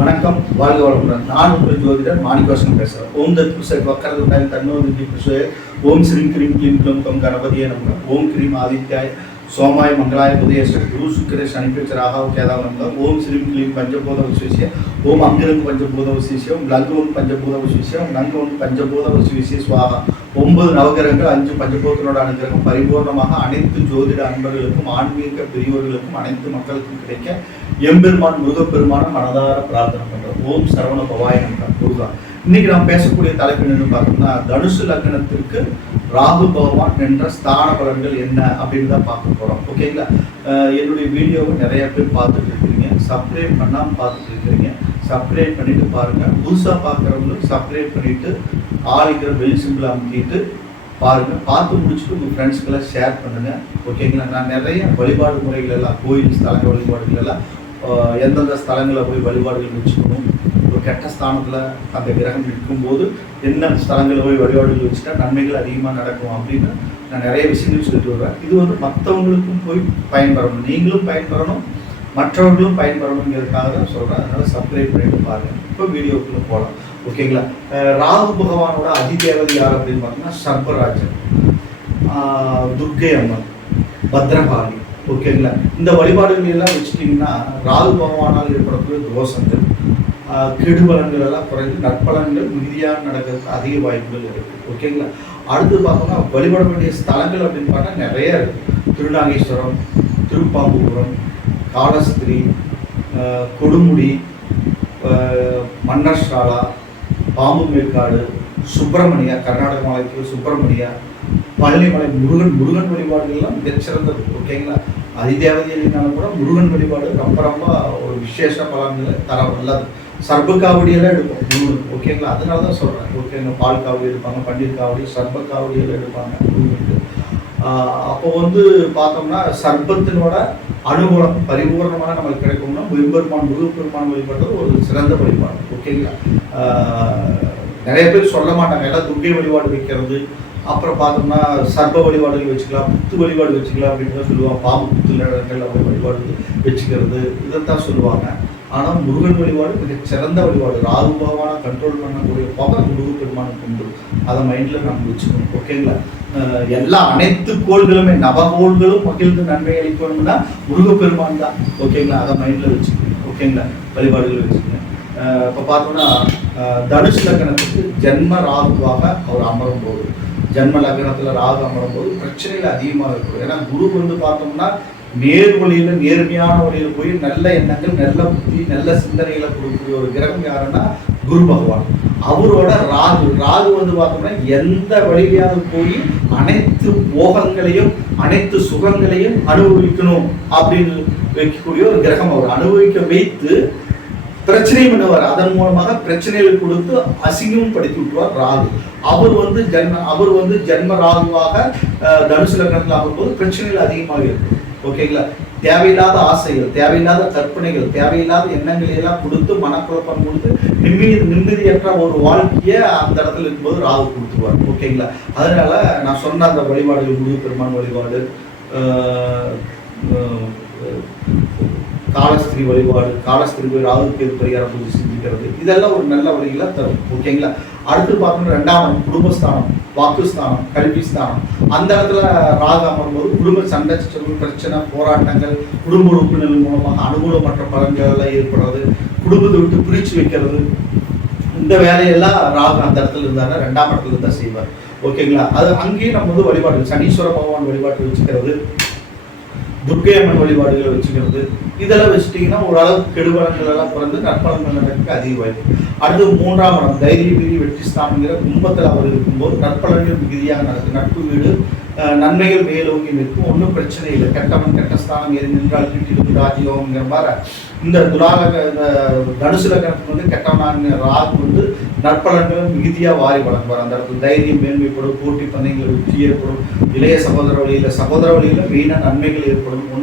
வணக்கம், வாழ்க வளமுடன். நான் உங்கள் ஜோதிடர் மாணிக்கவாசகம் பேசுகிறேன். ஓம் தத்புருஷாய வக்கரது உண்டாய் தன்னோ விதி புருஷாய ஓம் ஸ்ரீம் கிரீம் க்ளீம் க்ளம் கம் கணபதியே நமக. ஓம் கிரீம் ஆதித்யாய சோமாய மங்களாய புதயேஸ்வர குரு சுக்கிர சனிப்பேச்ச ராகாவ கேதாவ நமக. ஓம் ஸ்ரீம் க்ளீம் பஞ்சபூத விசேஷிய ஓம் அங்கிரங்கு பஞ்சபூத விசேஷிய ஓம் லங்குவம் பஞ்சபூத விசேஷிய ஓம் நங்குவம் பஞ்சபூத விசேஷிய சுவாகா. 9 நவகிரகங்கள் 5 பஞ்சபூதனோட அனுகிரகம் பரிபூர்ணமாக அனைத்து ஜோதிட அன்பர்களுக்கும் ஆன்மீக பெரியோர்களுக்கும் அனைத்து மக்களுக்கும் கிடைக்க எம்பெருமான் முருகப்பெருமான மனதார பிரார்த்தனை பண்றோம். ஓம் சரவண பவாய நமக முருகா. இன்னைக்கு நாம் பேசக்கூடிய தலைப்பு என்னன்னு பார்த்தோம்னா, தனுசு லக்னத்திற்கு ராகு பகவான் என்ற ஸ்தான பலன்கள் என்ன அப்படின்னு தான் பார்க்க போறோம். ஓகேங்களா? என்னுடைய வீடியோவை நிறைய பேர் பார்த்துட்டு இருக்கிறீங்க, சப்ஸ்கிரைப் பண்ணாமல் பார்த்துட்டு இருக்கிறீங்க. சப்ஸ்கிரைப் பண்ணிட்டு பாருங்க. புதுசாக பார்க்குறவங்களும் சப்ஸ்கிரைப் பண்ணிட்டு ஆளுக்கிற பெல் சிம்பிள் அமுக்கிட்டு பாருங்க. பார்த்து முடிச்சுட்டு உங்கள் ஃப்ரெண்ட்ஸ்க்கெல்லாம் ஷேர் பண்ணுங்க. ஓகேங்களா? நான் நிறைய வழிபாடு முறைகள் எல்லாம், கோயில் ஸ்தல வழிபாடுகள் எல்லாம் எந்தெந்த ஸ்தலங்களில் போய் வழிபாடுகள் வச்சுக்கணும், ஒரு கெட்ட ஸ்தானத்தில் அந்த கிரகம் இருக்கும்போது என்ன ஸ்தலங்களில் போய் வழிபாடுகள் வச்சுட்டா நன்மைகள் அதிகமாக நடக்கும் அப்படின்னு நான் நிறைய விஷயங்கள் சொல்லிட்டு வருவேன். இது வந்து மற்றவங்களுக்கும் போய் பயன்பெறணும், நீங்களும் பயன்பெறணும், மற்றவர்களும் பயன்பெறணுங்கிறதுக்காக தான் சொல்கிறேன். அதனால் சப்ஸ்கிரைப் பண்ணிட்டு பாருங்கள். இப்போ வீடியோக்குள்ளே போகலாம். ஓகேங்களா? ராகு பகவானோட அதிதேவதை யார் அப்படின்னு பார்த்தோம்னா சர்பராஜன், துர்க்கை அம்மன், பத்ரகாளி. ஓகேங்களா? இந்த வழிபாடுகள் எல்லாம் வச்சுட்டிங்கன்னா ராகு பகவானால் ஏற்படக்கூடிய தோஷங்கள், கெடுபலன்கள் எல்லாம் குறைந்து நற்பலன்கள் மிகுதியாக நடக்கிறதுக்கு அதிக வாய்ப்புகள் இருக்குது. ஓகேங்களா? அடுத்து பார்த்தோம்னா வழிபட வேண்டிய ஸ்தலங்கள் அப்படின்னு பார்த்தா நிறைய இருக்குது. திருநாகேஸ்வரம், திருப்பாம்புபுரம், காலஸ்திரி, கொடுமுடி, மன்னர்ஷாலா, பாம்பு மேற்காடு, சுப்பிரமணியா, கர்நாடக மாநிலத்தில் சுப்பிரமணியா, பழனிமலை, முருகன் வழிபாடுகள்லாம் மிகச்சிறந்தது. ஓகேங்களா? அதிதேவதையினாலும் கூட முருகன் வழிபாடு ரொம்ப ரொம்ப ஒரு விசேஷ பலன்களை தர நல்லது. சர்ப காவடியெல்லாம் எடுப்போம் முருகனுக்கு. ஓகேங்களா? அதனால தான் சொல்கிறேன். ஓகேங்களா? பால் காவடி எடுப்பாங்க, பன்னீர் காவடி, சர்ப காவடியெல்லாம் எடுப்பாங்க முருகனுக்கு. அப்போ வந்து பார்த்தோம்னா சர்பத்தினோட அனுகூலம் பரிபூர்ணமாக நம்மளுக்கு கிடைக்கும்னா முருகப்பெருமான் வழிபடுறது ஒரு சிறந்த வழிபாடு. ஓகேங்களா? நிறைய பேர் சொல்ல மாட்டாங்க, எல்லாம் துர்க்கை வழிபாடு வைக்கிறது, அப்புறம் பார்த்தோம்னா சர்ப வழிபாடுகள் வச்சுக்கலாம், புத்து வழிபாடு வச்சுக்கலாம் அப்படின்னு தான் சொல்லுவாங்க. பாம்பு புத்து இடங்கள் அவங்க வழிபாடு வச்சுக்கிறது இதைத்தான் சொல்லுவாங்க. ஆனால் முருகன் வழிபாடு மிக சிறந்த வழிபாடு. ராகு பகவானை கண்ட்ரோல் பண்ணக்கூடிய பவர் முருகப்பெருமானுக்கு உண்டு. அதை மைண்டில் நம்ம வச்சுக்கணும். ஓகேங்களா? அனைத்து கோள்களுமே நவகோள்களும் மகிழ்ந்து நன்மை அளிக்கணும்னா முருகப்பெருமான் தான். ஓகேங்களா? அதை மைண்டில் வச்சுக்கணும். ஓகேங்களா? வழிபாடுகள் வச்சுக்கணும். இப்போ பார்த்தோம்னா தனுஷ் லக்னத்துக்கு ஜென்ம ராகுவாக அவர் அமரும் போது, ஜென்ம லக்னத்தில் ராகு அமரும் போது பிரச்சனைகள் அதிகமாக இருக்கும். ஏன்னா குரு வந்து பார்த்தோம்னா நேர் வழியில், நேர்மையான வழியில் போய் நல்ல எண்ணங்கள், நல்ல புத்தி, நல்ல சிந்தனைகளை கொடுக்கக்கூடிய ஒரு கிரகம் யாருன்னா குரு பகவான். அவரோட ராகு வந்து பார்த்தோம்னா எந்த வழியாவது போய் அனைத்து போகங்களையும் அனைத்து சுகங்களையும் அனுபவிக்கணும் அப்படின்னு வைக்கக்கூடிய ஒரு கிரகம். அவர் அனுபவிக்க வைத்து பிரச்சனை பண்ணுவார். அதன் மூலமாக பிரச்சனைகளை கொடுத்து அசிங்கமும் படுத்தி விட்டுவார் ராகு. அவர் வந்து ஜென்ம ராகுவாக தனுசு லக்னத்தில் ஆகும்போது பிரச்சனைகள் அதிகமாக இருக்கும். ஓகேங்களா? தேவையில்லாத ஆசைகள், தேவையில்லாத கற்பனைகள், தேவையில்லாத எண்ணங்களை எல்லாம் கொடுத்து மனக்குழப்பம் கொடுத்து நிம்மதியற்ற ஒரு வாழ்க்கையை அந்த இடத்துல இருக்கும்போது ராகு கொடுத்துருவார். ஓகேங்களா? அதனால நான் சொன்ன அந்த வழிபாடுகள், முருகப்பெருமான் வழிபாடு, காலஸ்திரி வழிபாடு, காலஸ்திரி போய் ராகுக்கு பரிகாரம் பூஜை செஞ்சுக்கிறது, இதெல்லாம் ஒரு நல்ல வழிகளை தரும். ஓகேங்களா? அடுத்து பார்த்தோம்னா 2ஆம் குடும்பஸ்தானம், வாக்குஸ்தானம், கல்விஸ்தானம். அந்த இடத்துல ராகு அமரும்போது குடும்ப சண்டை பிரச்சனை, போராட்டங்கள், குடும்ப உறுப்பினர்கள் மூலமாக அனுகூலமற்ற பலன்கள் எல்லாம் ஏற்படுறது, குடும்பத்தை விட்டு பிரித்து வைக்கிறது, இந்த வேலையெல்லாம் ராகு அந்த இடத்துல இருந்தாருன்னா 2ஆம் இடத்துல இருந்தால் செய்வார். ஓகேங்களா? அது அங்கேயும் நம்ம வந்து வழிபாடு, சனீஸ்வர பகவான் வழிபாட்டு வச்சுக்கிறது, துர்க்கை அம்மன் வழிபாடுகளை வச்சுக்கிறது, இதெல்லாம் வச்சுட்டிங்கன்னா ஓரளவுக்கு கெடுபலன்கள் எல்லாம் குறைந்து நற்பலன்கள் நடக்க அதிக வாய்ப்பு. அடுத்து 3ஆம் இடம் தைரிய வீதி வெற்றி ஸ்தானங்கிற கும்பத்தில் அவர் இருக்கும்போது நற்பலன்கள் மிகுதியாக நடக்கும். நட்பு வீடு, நன்மைகள் மேலோங்கி நிற்கும். ஒன்றும் பிரச்சனை இல்லை. கெட்டவன் கெட்ட ஸ்தானம் ஏறி நின்றால் கிட்டிலும் ராஜயோகங்கிற மாதிரி இந்த தனுசு லக்னத்துக்கு வந்து கெட்டவனான ராகு வந்து நற்பலன்களை மிகுதியாக வாரி வழங்குவார். அந்த இடத்துல தைரியம் மேன்மைப்படும், போட்டி பந்தயங்கள் வெற்றி ஏற்படும், இளைய சகோதர வழியில் மெயினாக நன்மைகள் ஏற்படும். ஒன்று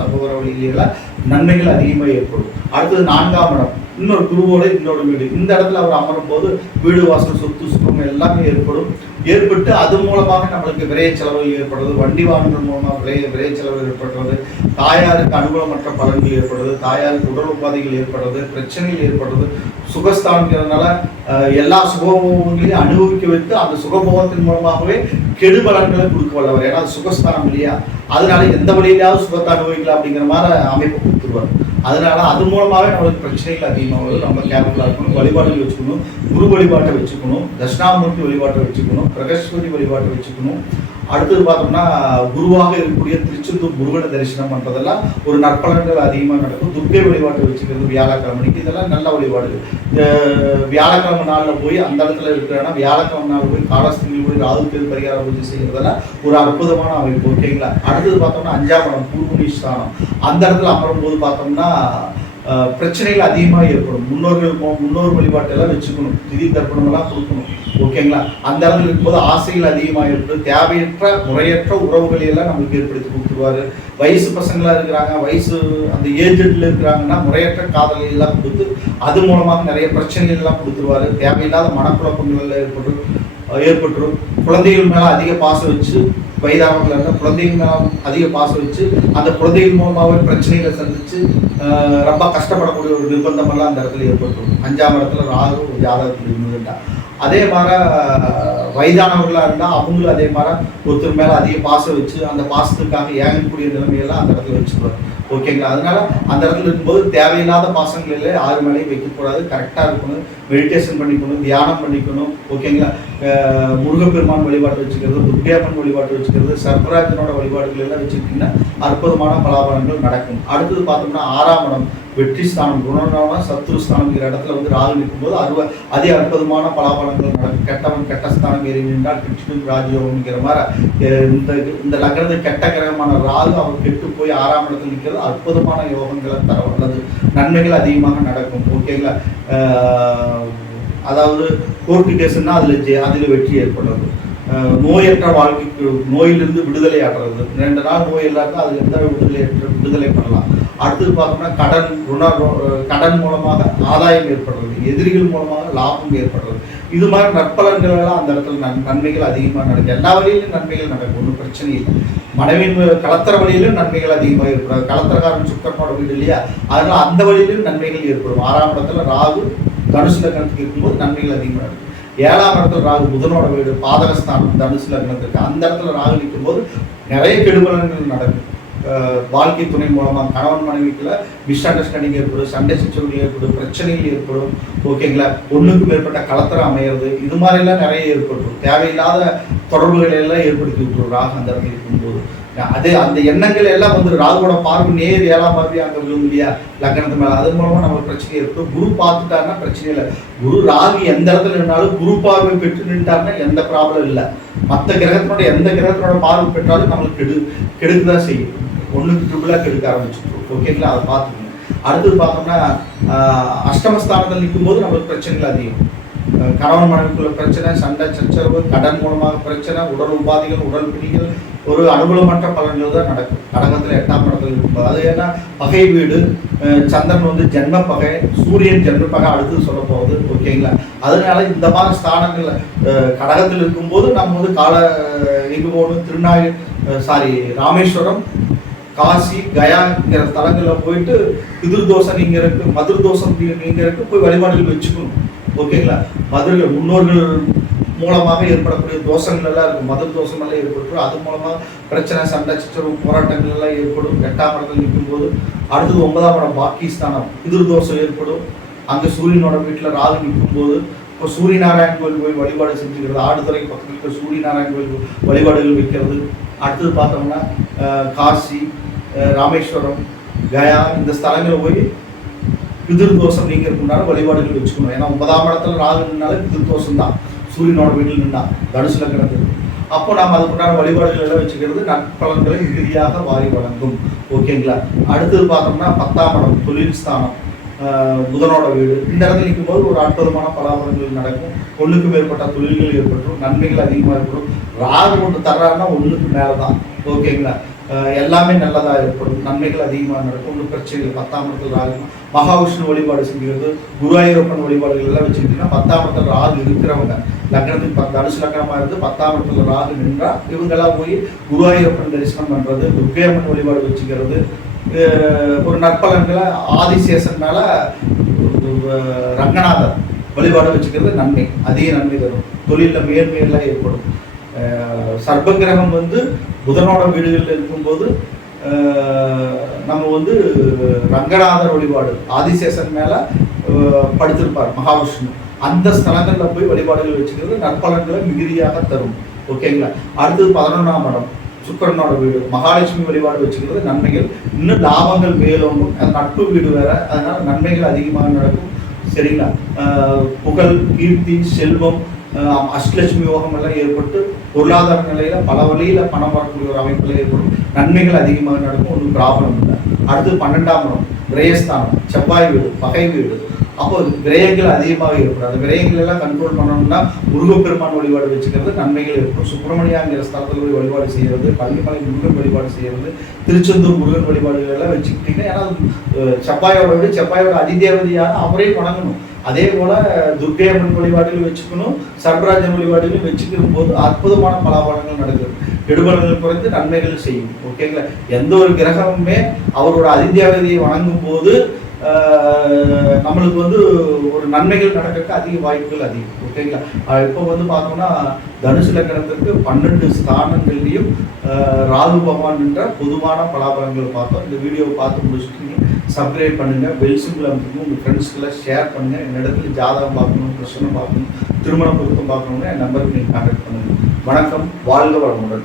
சகோதர வழியில நன்மைகள் அதிகமாக ஏற்படும். அடுத்தது 4ஆம் இடம் இன்னொரு குருவோட இன்னொரு வீடு, இந்த இடத்துல அவர் அமரும் போது வீடு வாசல் சொத்து சுகம் எல்லாமே ஏற்பட்டு அது மூலமாக நம்மளுக்கு விரைய செலவுகள் ஏற்படுறது, வண்டி வாகனங்கள் மூலமாக விரைய செலவு ஏற்படுறது, தாயாருக்கு அனுகூலமற்ற பலன்கள் ஏற்படுறது, தாயாருக்கு உடல் உபாதைகள் ஏற்படுறது, பிரச்சனைகள் ஏற்படுறது. சுகஸ்தானங்கிறதுனால எல்லா சுகபோகங்களையும் அனுபவிக்க வைத்து அந்த சுகபோகத்தின் மூலமாகவே கெடுபலன்களை கொடுக்க வல்லவர். ஏன்னா அது சுகஸ்தானம் இல்லையா, அதனால எந்த வழியிலாவது சுகத்தை அனுபவிக்கலாம் அப்படிங்கிற மாதிரி அமைப்பு கொடுத்துருவார். அதனால அது மூலமாகவே நம்மளுக்கு பிரச்சனைகள் அதிகமாக நம்ம கேர்ஃபுல்லாக இருக்கணும். வழிபாடுகள் வச்சுக்கணும், குரு வழிபாட்டை வச்சுக்கணும், தட்சிணாமூர்த்தி வழிபாட்டை வச்சுக்கணும், பிரகஸ்பதி வழிபாட்டை வச்சுக்கணும். அடுத்தது பார்த்தோம்னா குருவாக இருக்கக்கூடிய திருச்செந்தூர் முருகனை தரிசனம் பண்ணுறதெல்லாம் ஒரு நற்பலன்கள் அதிகமாக நடக்கும். துர்க்கை வழிபாட்டை வச்சுக்கிறது வியாழக்கிழமைக்கு இதெல்லாம் நல்ல வழிபாடுகள். வியாழக்கிழமை நாளில் போய் அந்த இடத்துல இருக்கிறன்னா வியாழக்கிழமை நாள் போய் காலஸ்திரியில் போய் ராகுக்கு பரிகார பூஜை செய்கிறதெல்லாம் ஒரு அற்புதமான அமைப்பு. ஓகேங்களா. அடுத்தது பார்த்தோம்னா 5ஆம் இடம் பூர்வனி ஸ்தானம், அந்த இடத்துல அமரும் போது பார்த்தோம்னா பிரச்சனைகள் அதிகமாக ஏற்படும். முன்னோர் வழிபாட்டெல்லாம் வச்சுக்கணும், திதி தர்ப்பணமெல்லாம் கொடுக்கணும். ஓகேங்களா. அந்த இடத்துல இருக்கும்போது ஆசைகள் அதிகமாக ஏற்படும். தேவையற்ற முறையற்ற உறவுகளை எல்லாம் நம்மளுக்கு ஏற்படுத்தி கொடுத்துருவாரு. வயசு பசங்களாக இருக்கிறாங்க, வயசு அந்த ஏஜென்ட்ல இருக்கிறாங்கன்னா முறையற்ற காதலை எல்லாம் கொடுத்து அது மூலமாக நிறைய பிரச்சனைகள் எல்லாம் கொடுத்துருவாரு. தேவையில்லாத மனக்குழப்பங்கள் ஏற்பட்டுரும். குழந்தைகள் மேலே அதிக பாசம் வச்சு, வயதானவர்கள் இருந்தால் குழந்தைகள் மேலே அதிக பாசம் வச்சு அந்த குழந்தைகள் மூலமாகவே பிரச்சனைகளை சந்திச்சு ரொம்ப கஷ்டப்படக்கூடிய ஒரு நிர்பந்தமெல்லாம் அந்த இடத்துல ஏற்பட்டுரும். 5ஆம் இடத்துல ராகு ஜாதகத்தில் இருந்துட்டா. அதே மாதிரி வயதானவர்களாக இருந்தால் அவங்களும் அதே மாதிரி ஒருத்தர் மேலே அதிக பாசம் வச்சு அந்த பாசத்துக்காக ஏங்கக்கூடிய நிலைமையெல்லாம் அந்த இடத்துல வச்சுக்குவார். ஓகேங்களா. அதனால அந்த இடத்துல இருக்கும்போது தேவையில்லாத பாசங்களில் யாரு மேலேயும் வைக்கக்கூடாது. கரெக்டாக இருக்கணும், மெடிடேஷன் பண்ணிக்கணும், தியானம் பண்ணிக்கணும். ஓகேங்களா. முருகப்பெருமான் வழிபாட்டு வச்சுக்கிறது, துர்க்கையம்மன் வழிபாட்டு வச்சுக்கிறது, சர்பராஜனோட வழிபாடுகள் எல்லாம் வச்சுக்கிட்டிங்கன்னா அற்புதமான பலாபலன்கள் நடக்கும். அடுத்தது பார்த்தோம்னா 6ஆம் இடம் வெற்றி ஸ்தானம், குணனான சத்ருஸ்தானம்ங்கிற இடத்துல வந்து ராகு நிற்கும்போது அதே அற்புதமான பலாபலன்கள் நடக்கும். கெட்டவன் கெட்ட ஸ்தானம் ஏறி நின்றால் கிருஷ்ணன் ராஜயோகம்ங்கிற மாதிரி இந்த லக்னத்து கெட்ட கிரகமான ராகு அவர் கெட்டு போய் 6ஆம் இடத்துல நிற்கிறது அற்புதமான யோகங்களை தர வல்லது. நன்மைகள் அதிகமாக நடக்கும். ஓகேங்களா. அதாவது கோர்ட்டு கேஸ்ன்னா அதில் வெற்றி ஏற்படுறது, நோயற்ற வாழ்க்கைக்கு நோயிலிருந்து விடுதலை ஆடுறது, 2 நாள் நோய் இல்லாத அது எந்த விடுதலை பண்ணலாம். அடுத்தது பார்த்தோம்னா கடன் மூலமாக ஆதாயம் ஏற்படுறது, எதிரிகள் மூலமாக லாபம் ஏற்படுறது. இது மாதிரி நற்பலன்கள் எல்லாம் அந்த இடத்துல நன்மைகள் அதிகமாக நடக்கும். எல்லா வழியிலும் நன்மைகள் நடக்கும், ஒன்றும் பிரச்சனை இல்லை. மனைவியின் கலத்தர வழியிலும் நன்மைகள் அதிகமாக ஏற்படாது. கலத்தரக்காரன் சுக்கரனோட வீடு இல்லையா, அதனால அந்த வழியிலும் நன்மைகள் ஏற்படும். 6ஆம் இடத்துல ராகு தனுசு லக்னத்துக்கு இருக்கும்போது நன்மைகள் அதிகமாக நடக்கும். 7ஆம் இடத்துல ராகு புதனோட வீடு பாதகஸ்தானம் தனுசு லக்னத்துக்கு, அந்த இடத்துல ராகு நிற்கும் போது நிறைய கெடுபலன்கள் நடக்கும். வாழ்க்கை துணை மூலமாக கணவன் மனைவிக்குள்ள மிஸ் அண்டர்ஸ்டாண்டிங் ஏற்படும், சண்டை சச்சரவுகள் ஏற்படும், பிரச்சனைகள் ஏற்படும். ஓகேங்களா. ஒன்றுக்கு மேற்பட்ட கலத்தரம் அமையிறது, இது மாதிரிலாம் நிறைய ஏற்படும். தேவையில்லாத தொடர்புகளை எல்லாம் ஏற்படுத்தி விட்டுரும் ராகு அந்த இடத்துல இருக்கும்போது. அந்த எண்ணங்கள் எல்லாம் வந்து ராகுவோட பார்வை நேர் 7ஆம் பார்வை அங்கே விழும் இல்லையா லக்னத்து மேலே, அது மூலமாக நம்ம பிரச்சனை ஏற்படும். குரு பார்த்துட்டாருன்னா பிரச்சனை இல்லை. குரு ராகு எந்த இடத்துல நின்றாலும் குரு பார்வை பெற்று நின்றாருன்னா எந்த ப்ராப்ளம் இல்லை. மற்ற கிரகத்தினோட எந்த கிரகத்தினோட பார்வை பெற்றாலும் நம்மளுக்கு கெடுக்குதான் செய்யும். ஒன்றுக்கு ட்ரிபிளாக கெடுக்க ஆரம்பிச்சுட்டோம். ஓகேங்களா. அதை பார்த்துக்கணும். அடுத்தது பார்த்தோம்னா அஷ்டமஸ்தானத்தில் நிற்கும் போது நம்மளுக்கு பிரச்சனைகள் அதிகம். கணவன் மனைவிக்குள்ள பிரச்சனை, சண்டை சச்சரவு, கடன் மூலமாக பிரச்சனை, உடல் உபாதைகள், உடல் பிடிகள், ஒரு அனுகூலமற்ற பலன்கள் தான் நடக்கும். கடகத்தில் 8ஆம் இடத்துல இருக்கும்போது அது ஏன்னா பகை வீடு, சந்திரன் வந்து ஜென்ம பகை, சூரியன் ஜென்ம பகை அடுத்து சொல்ல போகுது. ஓகேங்களா. அதனால இந்த மாதிரி ஸ்தானங்கள் கடகத்தில் இருக்கும்போது நம்ம வந்து எங்கே போகணும், ராமேஸ்வரம், காசி, கயாங்கிற தலங்களில் போயிட்டு பிதிர்தோஷம் நீங்க இருக்கு, மதுர் தோஷம் நீங்க இருக்கு போய் வழிபாடுகள் வச்சுக்கணும். ஓகேங்களா. முன்னோர்கள் மூலமாக ஏற்படக்கூடிய தோஷங்கள் எல்லாம் இருக்கும், மதுர் தோஷம் எல்லாம் ஏற்பட்டு அது மூலமாக பிரச்சனை, சண்டை சச்சரவு, போராட்டங்கள் எல்லாம் ஏற்படும் 8ஆம் இடத்துல நிற்கும் போது. அடுத்தது 9ஆம் இடம் பாக்கிஸ்தானம், பிதிர் தோஷம் ஏற்படும். அங்கே சூரியனோட வீட்டில் ராகு நிற்கும் போது இப்போ சூரிய நாராயண் கோயில் போய் வழிபாடு செஞ்சுக்கிறது, ஆடுதுறை பக்கத்தில் இப்போ சூரிய நாராயண் கோயில் வழிபாடுகள் வைக்கிறது. அடுத்தது பார்த்தோம்னா காசி, ராமேஸ்வரம், கயா இந்த ஸ்தலங்களில் போய் பிதிர் தோஷம் நீங்கிறதுக்குண்டான வழிபாடுகள் வச்சுக்கணும். ஏன்னா 9ஆம் இடத்துல ராகு நின்னாலே பிதிர் தோஷம் தான், சூரியனோட வீட்டில் நின்னா தனுசு லக்னத்துக்கு. அப்போ நாம் அதுக்குண்டான வழிபாடுகள் எல்லாம் வச்சுக்கிறது நற்பலன்களை மிகுதியாக வாரி வழங்கும். ஓகேங்களா. அடுத்தது பார்த்தோம்னா 10ஆம் இடம் தொழில் ஸ்தானம், புதனோட வீடு. இந்த இடத்துல நிற்கும்போது ஒரு அற்புதமான பலாபலன்கள் நடக்கும். 1க்கு மேற்பட்ட தொழில்கள் ஏற்பட்டுரும், நன்மைகள் அதிகமாக ஏற்படும். ராகு ஒன்று தர்றாருன்னா 1க்கு மேலே தான். ஓகேங்களா. எல்லாமே நல்லதாக ஏற்படும், நன்மைகள் அதிகமாக நடக்கும், ஒன்றும் பிரச்சனைகள். 10ஆம் இடத்துல ராகு, மகாவிஷ்ணு வழிபாடு செஞ்சுக்கிறது, குருவாயூரப்பன் வழிபாடுகள் எல்லாம் வச்சுக்கிட்டீங்கன்னா 10ஆம் இடத்துல ராகு இருக்கிறவங்க, லக்னத்துக்கு தனுசு லக்னமாக இருந்து 10ஆம் இடத்துல ராகு நின்றா இவங்கெல்லாம் போய் குருவாயூரப்பன் தரிசனம் பண்ணுறது, துர்க்கையம்மன் வழிபாடு வச்சுக்கிறது, ஒரு நற்பலன்களை ஆதிசேஷன் மேல ரங்கநாதர் வழிபாடு வச்சுக்கிறது நன்மை, அதிக நன்மை தரும், தொழிலில் மேன்மையெல்லாம் ஏற்படும். சர்ப்பகிரகம் புதனோட வீடுகளில் இருக்கும்போது நம்ம ரங்கநாதர் வழிபாடு, ஆதிசேஷன் மேல படுத்திருப்பார் மகாவிஷ்ணு, அந்த ஸ்தலங்களில் போய் வழிபாடுகள் வச்சுக்கிறது நற்பலன்களை மிகுதியாக தரும். ஓகேங்களா. அடுத்தது 11ஆம் இடம் சுக்கிரனோட வீடு, மகாலட்சுமி வழிபாடு வச்சுக்கிறது நன்மைகள், இன்னும் லாபங்கள் மேலோங்கும். நட்பு வீடு வேற, அதனால நன்மைகள் அதிகமாக நடக்கும். சரிங்களா. புகழ், கீர்த்தி, செல்வம், அஷ்டலட்சுமி யோகம் எல்லாம் ஏற்பட்டு பொருளாதார நிலையில பல வழியில பணம் வரக்கூடிய ஒரு அமைப்புல ஏற்படும், நன்மைகள் அதிகமாக நடக்கும், ஒன்றும் ப்ராப்ளம் இல்லை. அடுத்து 12ஆம் இடம் விரயஸ்தானம், செவ்வாய் வீடு, பகை வீடு. அப்போ விரயங்கள் அதிகமாக ஏற்படும். அந்த விரயங்கள் எல்லாம் கண்ட்ரோல் பண்ணணும்னா முருகப்பெருமான் வழிபாடு வச்சுக்கிறது நன்மைகள் ஏற்படும். சுப்பிரமணியாங்கிற ஸ்தலத்தில் போய் வழிபாடு செய்யறது, பள்ளிமலை முருகன் வழிபாடு செய்யறது, திருச்செந்தூர் முருகன் வழிபாடுகள் எல்லாம் வச்சுக்கிட்டீங்கன்னா, ஏன்னா செவ்வாயோட வீடு, செவ்வாயோட அதிதேவதையான அவரையும் வணங்கணும். அதே போல துர்க்கையம்மன் வழிபாடுகள் வச்சுக்கணும், சர்வராஜன் வழிபாடுகள் வச்சுக்கும் போது அற்புதமான பலாபலங்கள் நடக்குது, கெடுபலங்கள் குறைந்து நன்மைகள் செய்யும். ஓகேங்களா. எந்த ஒரு கிரகமுமே அவரோட அதிதேவதையை வணங்கும் போது நம்மளுக்கு ஒரு நன்மைகள் நடக்கிறதுக்கு அதிக வாய்ப்புகள் அதிகம். ஓகேங்களா. இப்போ பார்த்தோம்னா தனுசு லக்னத்திற்கு 12 ஸ்தானங்கள்லையும் ராகு பகவான் என்ற பொதுவான பலாபலங்கள் பார்த்தோம். இந்த வீடியோவை பார்த்து முடிச்சுட்டு சப்ஸ்கிரைப் பண்ணுங்க, பெல் சிம்பிள் அமைக்கணும், உங்கள் ஃப்ரெண்ட்ஸ்க்கெல்லாம் ஷேர் பண்ணுங்க. என்னிடத்துல ஜாதகம் பார்க்கணும், பிரச்சனை பார்க்கணும், திருமண பொருத்தம் பார்க்கணும்னா என் நம்பருக்கு நீங்கள் கான்டாக்ட் பண்ணுங்க. வணக்கம், வாழ்க வளமுடன்.